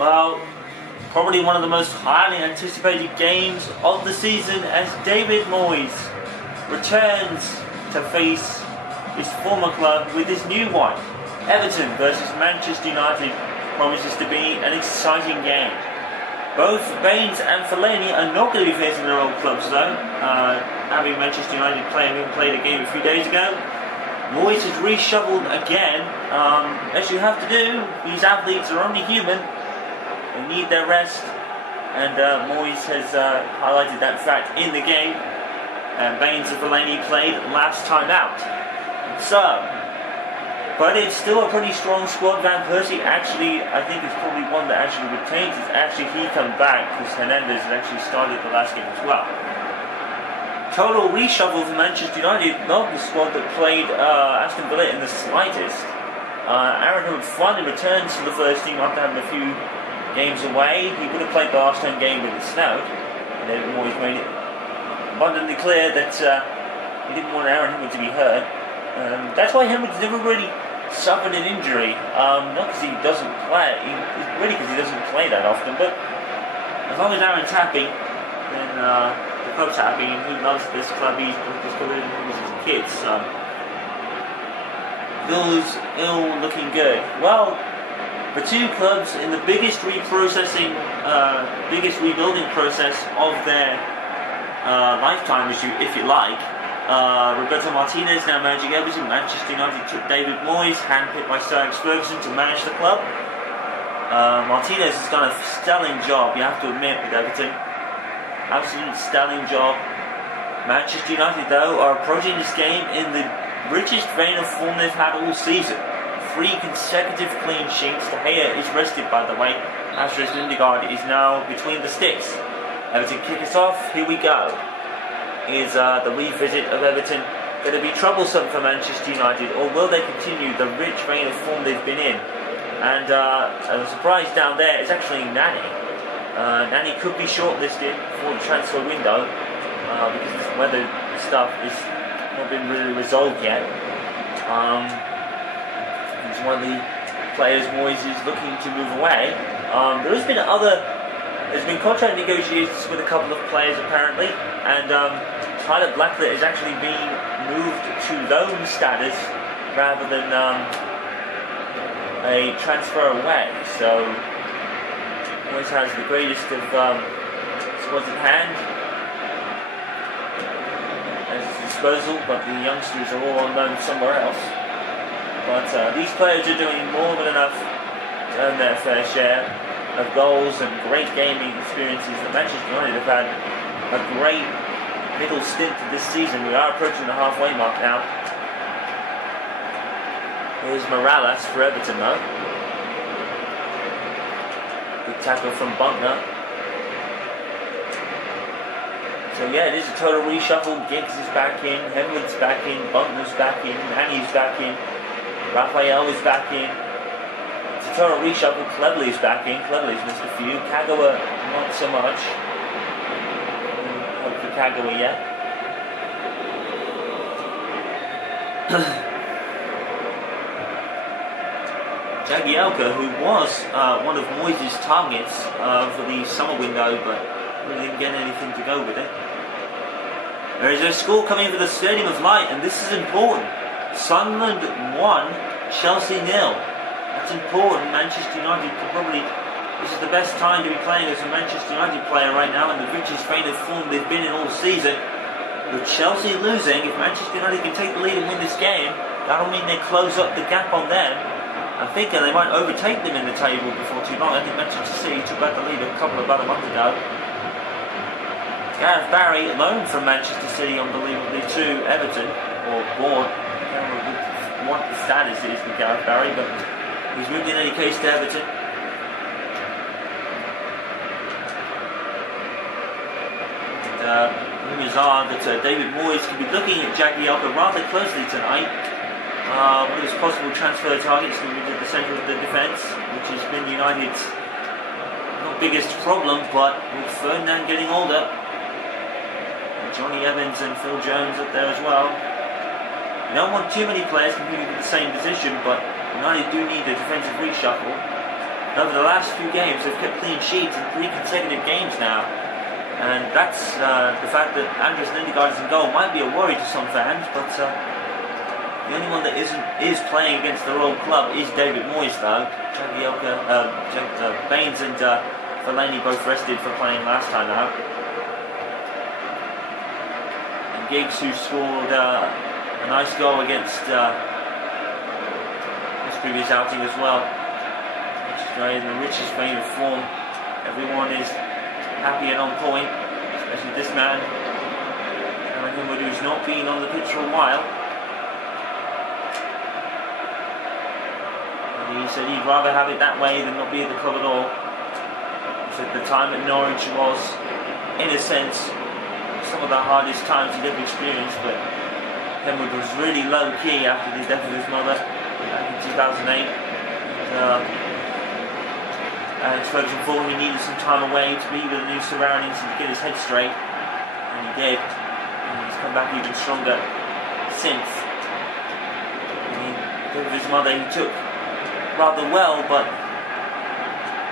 Well, probably one of the most highly anticipated games of the season as David Moyes returns to face his former club with his new one. Everton versus Manchester United promises to be an exciting game. Both Baines and Fellaini are not going to be facing their old clubs though. Having Manchester United played a game a few days ago, Moyes has reshuffled again, as you have to do. These athletes are only human. They need their rest, and Moyes has highlighted that fact in the game. Baines and Fellaini played last time out. But it's still a pretty strong squad. Van Persie actually, I think, is probably one that actually retains. It's actually he come back because Hernandez had actually started the last game as well. Total reshuffle for Manchester United, not the squad that played Aston Villa in the slightest. Aaron Hill finally returns to the first team after having a few games away. He would have played the last home game with it snowed, and David Moyes made it abundantly clear that he didn't want Aaron Hill to be hurt. That's why Henwood's never really suffered an injury. Not because he doesn't play, really because he doesn't play that often, but as long as Aaron's happy, then the club's happy, and he loves this club. He's got it as a kid, so Phil's ill looking good. Well, the two clubs in the biggest rebuilding process of their lifetime, if you like. Roberto Martinez now managing Everton. Manchester United took David Moyes, handpicked by Sir Alex Ferguson, to manage the club. Martinez has done a stellar job, you have to admit, with Everton. Absolute stellar job. Manchester United, though, are approaching this game in the richest vein of form they've had all season. 3 consecutive clean sheets. De Gea is rested, by the way. Astrid Lindegaard is now between the sticks. Everton kick us off. Here we go. Is the revisit of Everton going to be troublesome for Manchester United, or will they continue the rich vein of form they've been in? And a surprise down there is actually Nani. Nani could be shortlisted for the transfer window because this weather stuff has not been really resolved yet. He's one of the players Moyes is looking to move away. There's been contract negotiations with a couple of players apparently, and Tyler Blacklet has actually been moved to loan status rather than a transfer away. So Moyes has the greatest of squads at hand at his disposal, but the youngsters are all on loan somewhere else. But these players are doing more than enough to earn their fair share of goals and great gaming experiences that Manchester United have had a great middle stint to this season. We are approaching the halfway mark now. Here's Morales for Everton though. Good tackle from Buntner. So yeah, it is a total reshuffle. Giggs is back in, Henwood's back in, Buntner's back in, Nani's back in, Raphael is back in. It's a total reshuffle. Cleverley's back in. Cleverley's missed a few. Kagawa, not so much. Hope for Kagawa yet. Jagielka, who was one of Moyes' targets for the summer window, but really didn't get anything to go with it. There is a score coming for the Stadium of Light, and this is important. Sunderland 1, Chelsea 0. That's important. Manchester United this is the best time to be playing as a Manchester United player right now, in the richest vein of form they've been in all season. With Chelsea losing, if Manchester United can take the lead and win this game, that'll mean they close up the gap on them. I think they might overtake them in the table before too long. I think Manchester City took back the lead about a month ago. Gareth Barry, loaned from Manchester City unbelievably to Everton, or bought. I can't remember what the status is with Gareth Barry, but he's moved in any case to Everton. Rumours are that David Moyes could be looking at Jagielka rather closely tonight. One of his possible transfer targets will be to the centre of the defence, which has been United's not biggest problem, but with Ferdinand getting older, Johnny Evans and Phil Jones up there as well. You don't want too many players competing for the same position, but United do need a defensive reshuffle. over the last few games, they've kept clean sheets in 3 consecutive games now. And that's the fact that Andres Lindegaard is in goal might be a worry to some fans, but the only one that is playing against their old club is David Moyes, though. Baines and Fellaini both rested for playing last time out. And Giggs, who scored a nice goal against his previous outing as well. In the richest vein of form. Everyone is happy and on point, especially this man, who's not been on the pitch for a while. And he said he'd rather have it that way than not be at the club at all. He said the time at Norwich was, in a sense, some of the hardest times he'd ever experienced, but Henwood was really low key after the death of his mother back in 2008. Alex Ferguson thought he needed some time away to be with the new surroundings and to get his head straight, and he did. And he's come back even stronger since. Because of his mother, he took rather well, but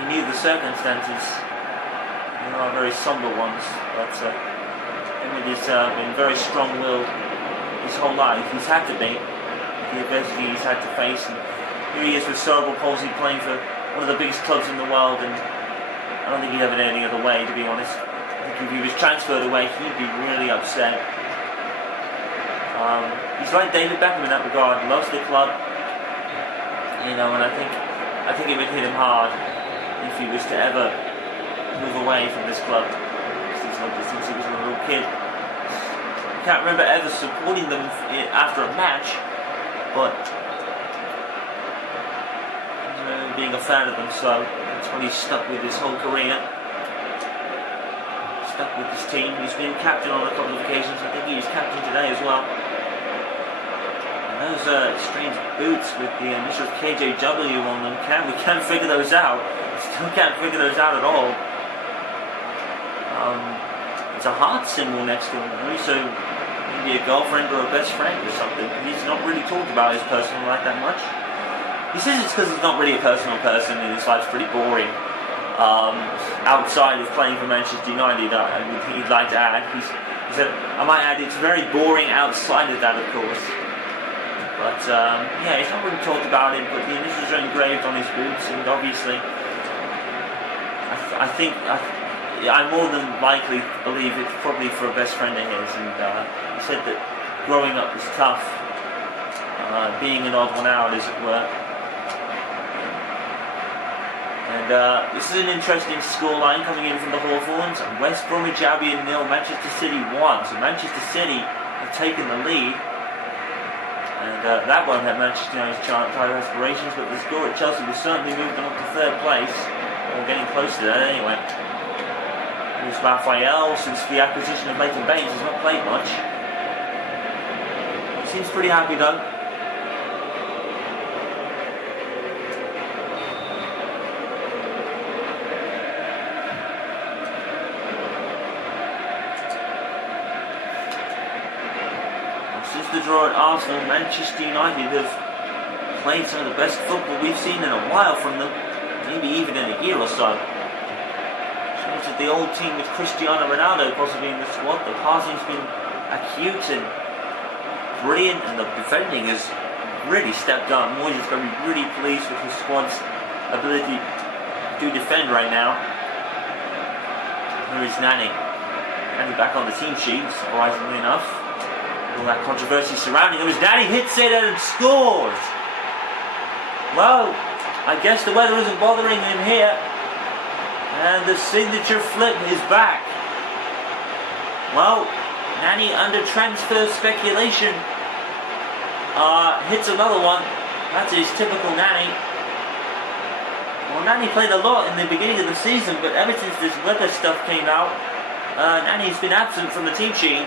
he knew the circumstances. They are very somber ones. But Henwood has been very strong-willed his whole life. He's had to be. The adversity he's had to face, and here he is with cerebral palsy playing for one of the biggest clubs in the world, and I don't think he'd have it any other way, to be honest. I think if he was transferred away, he'd be really upset. He's like David Beckham in that regard, loves the club, and I think it would hit him hard if he was to ever move away from this club. He's loved it since he was a little kid. I can't remember ever supporting them after a match, but being a fan of them, so that's what he's stuck with his whole career. Stuck with his team. He's been captain on a couple of occasions. I think he was captain today as well. And those strange boots with the initials KJW on them, we can't figure those out. Still can't figure those out at all. It's a heart symbol next to him, so maybe a girlfriend or a best friend or something. He's not really talked about his personal life that much. He says it's because he's not really a personal person and his life's pretty boring. Outside of playing for Manchester United, he'd like to add. He said, I might add, it's very boring outside of that, of course. But yeah, he's not really talked about it, but the initials are engraved on his boots, and obviously, I more than likely believe it's probably for a best friend of his. And he said that growing up was tough, being an odd one out, as it were. And this is an interesting scoreline coming in from the Hawthorns. West Bromwich Albion 0, Manchester City 1. So Manchester City have taken the lead. And that won't have Manchester United's title aspirations, but the score at Chelsea will certainly move them up to 3rd place. Or getting close to that anyway. Luis Raphael, since the acquisition of Leighton Baines, has not played much. Seems pretty happy though. The draw at Arsenal, Manchester United have played some of the best football we've seen in a while from them, maybe even in a year or so. Shows that the old team with Cristiano Ronaldo possibly in the squad, the passing's been acute and brilliant, and the defending has really stepped up. Moyes is going to be really pleased with his squad's ability to defend right now. Here is Nani. Nani back on the team sheet, surprisingly enough. All that controversy surrounding him as Daddy hits it and scores. Well, I guess the weather isn't bothering him here. And the signature flip is back. Well, Nani under transfer speculation hits another one. That's his typical Nani. Well, Nani played a lot in the beginning of the season, but ever since this weather stuff came out, Nani's been absent from the team sheet.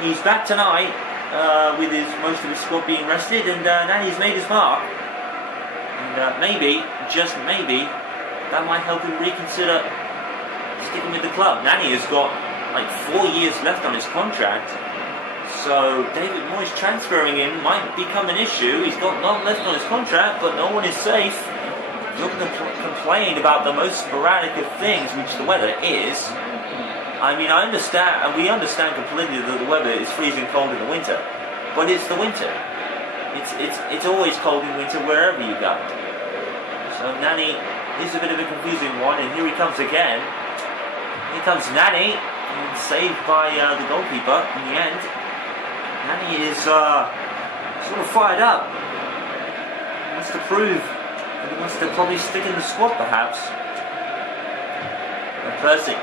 He's back tonight with most of his squad being rested, and Nani's made his mark. And maybe, just maybe, that might help him reconsider sticking with the club. Nani has got like 4 years left on his contract, so David Moyes transferring him might become an issue. He's got none left on his contract, but no one is safe. you're going to complain about the most sporadic of things, which the weather is. I mean, I understand, and we understand completely that the weather is freezing cold in the winter, but it's the winter. It's always cold in winter wherever you go. So Nani is a bit of a confusing one, and here he comes again. Here comes Nani, and saved by the goalkeeper in the end. Nani is sort of fired up. He wants to prove that he wants to probably stick in the squad, perhaps. And Percy.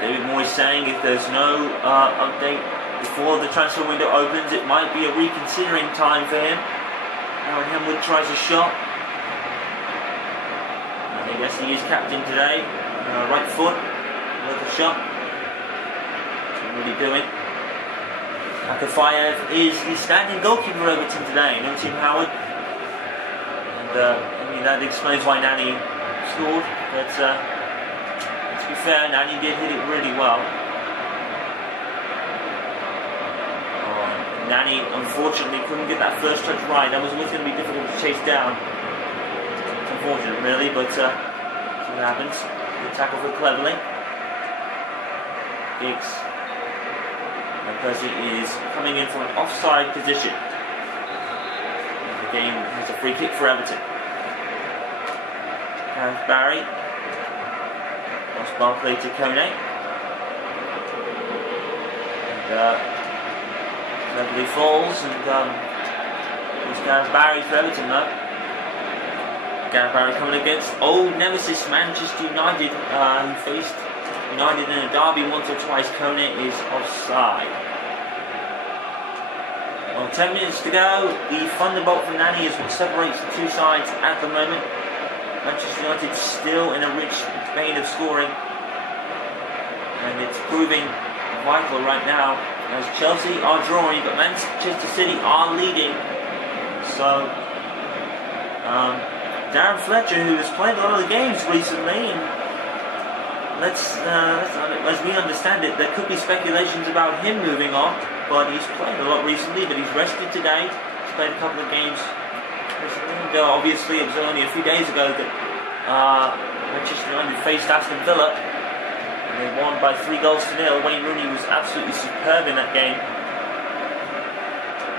David Moyes saying if there's no update before the transfer window opens, it might be a reconsidering time for him. Now Hemwood tries a shot. I guess he is captain today. Right foot, worth a shot. What are you doing? Akafayev is the standing goalkeeper of Everton today, no Tim Howard. And I mean, that explains why Nani scored, but to be fair, Nani did hit it really well. Nani unfortunately couldn't get that first touch right. That was always going to be difficult to chase down. It's unfortunate really, but see what happens. Good tackle for Cleverly. Giggs. And Percy is coming in from an offside position. And the game has a free kick for Everton. Gareth Barry. Lost Barclay to Kone. And Cleverly falls, and it's Gareth Barry for Everton though. Gareth Barry coming against old nemesis Manchester United. He faced United in a derby once or twice. Kone is offside. Well, 10 minutes to go. The thunderbolt from Nani is what separates the two sides at the moment. Manchester United still in a rich vein of scoring, and it's proving vital right now as Chelsea are drawing, but Manchester City are leading. So Darren Fletcher, who has played a lot of the games recently, and as we understand it, there could be speculations about him moving on, but he's played a lot recently, but he's rested today. He's played a couple of games recently, and obviously it was only a few days ago that Manchester United faced Aston Villa. They won by 3-0. Wayne Rooney was absolutely superb in that game.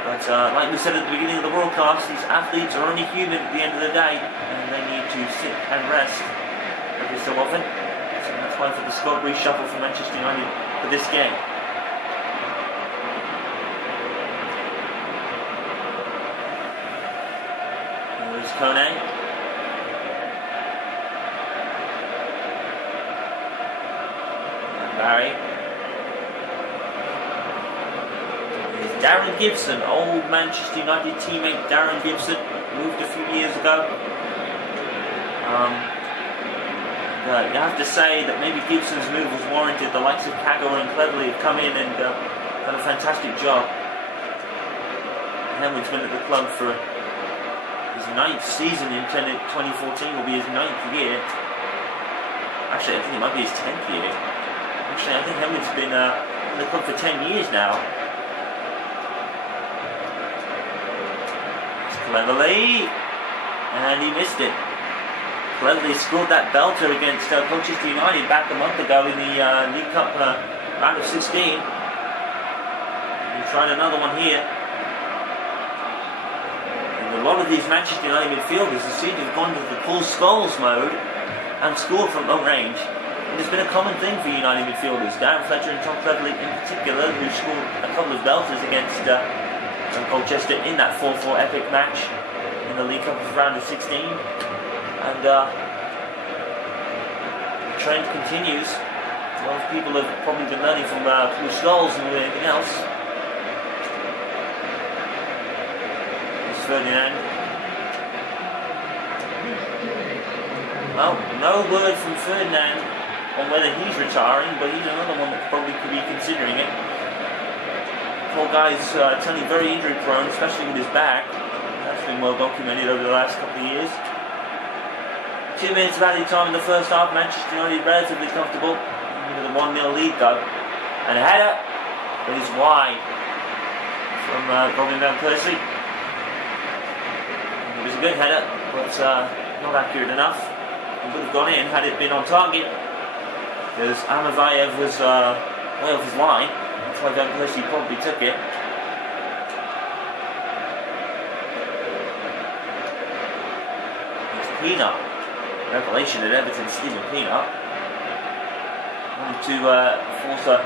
But like we said at the beginning of the broadcast, these athletes are only human at the end of the day, and they need to sit and rest every so often. So that's why for the squad reshuffle for Manchester United for this game. Here's Kone. Barry. There's Darren Gibson, old Manchester United teammate Darren Gibson, moved a few years ago. You have to say that maybe Gibson's move was warranted. The likes of Kagawa and Cleverly have come in and done a fantastic job. Henwood's been at the club for his 9th season in 2014, will be his 9th year. Actually, I think it might be his 10th year. Actually, I think Henwood's been in the club for 10 years now. It's Cleverly, and he missed it. Cleverly scored that belter against Manchester United back a month ago in the League Cup round of 16. He tried another one here. And a lot of these Manchester United midfielders seem to have gone to the Paul Scholes mode and scored from long range. And it's been a common thing for United midfielders. Darren Fletcher and Tom Cleverly in particular, who scored a couple of belters against Colchester in that 4-4 epic match in the League Cup round of 16. And the trend continues. A lot of people have probably been learning from Paul Scholes and anything else. It's Ferdinand. Well, no word from Ferdinand on whether he's retiring, but he's another one that probably could be considering it. Poor guy's turning very injury prone, especially with his back. That's been well documented over the last couple of years. 2 minutes of added time in the first half. Manchester United relatively comfortable with a 1-0 lead though. And a header, but he's wide from Robin Van Persie. It was a good header, but not accurate enough. It would have gone in had it been on target, because Amavayev was way off his line. That's why Van Persie probably took it. It's Peanut. Revelation at Everton, Stephen Peanut. Wanted to force a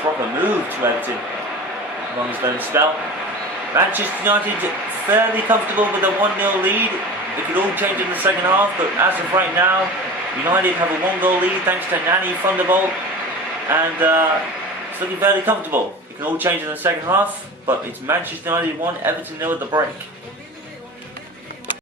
proper move to Everton along his loan spell. Manchester United fairly comfortable with a 1-0 lead. It could all change in the second half, but as of right now, United have a 1-goal lead thanks to Nani Thunderbolt, and it's looking fairly comfortable. It can all change in the second half, but it's Manchester United 1, Everton 0 at the break.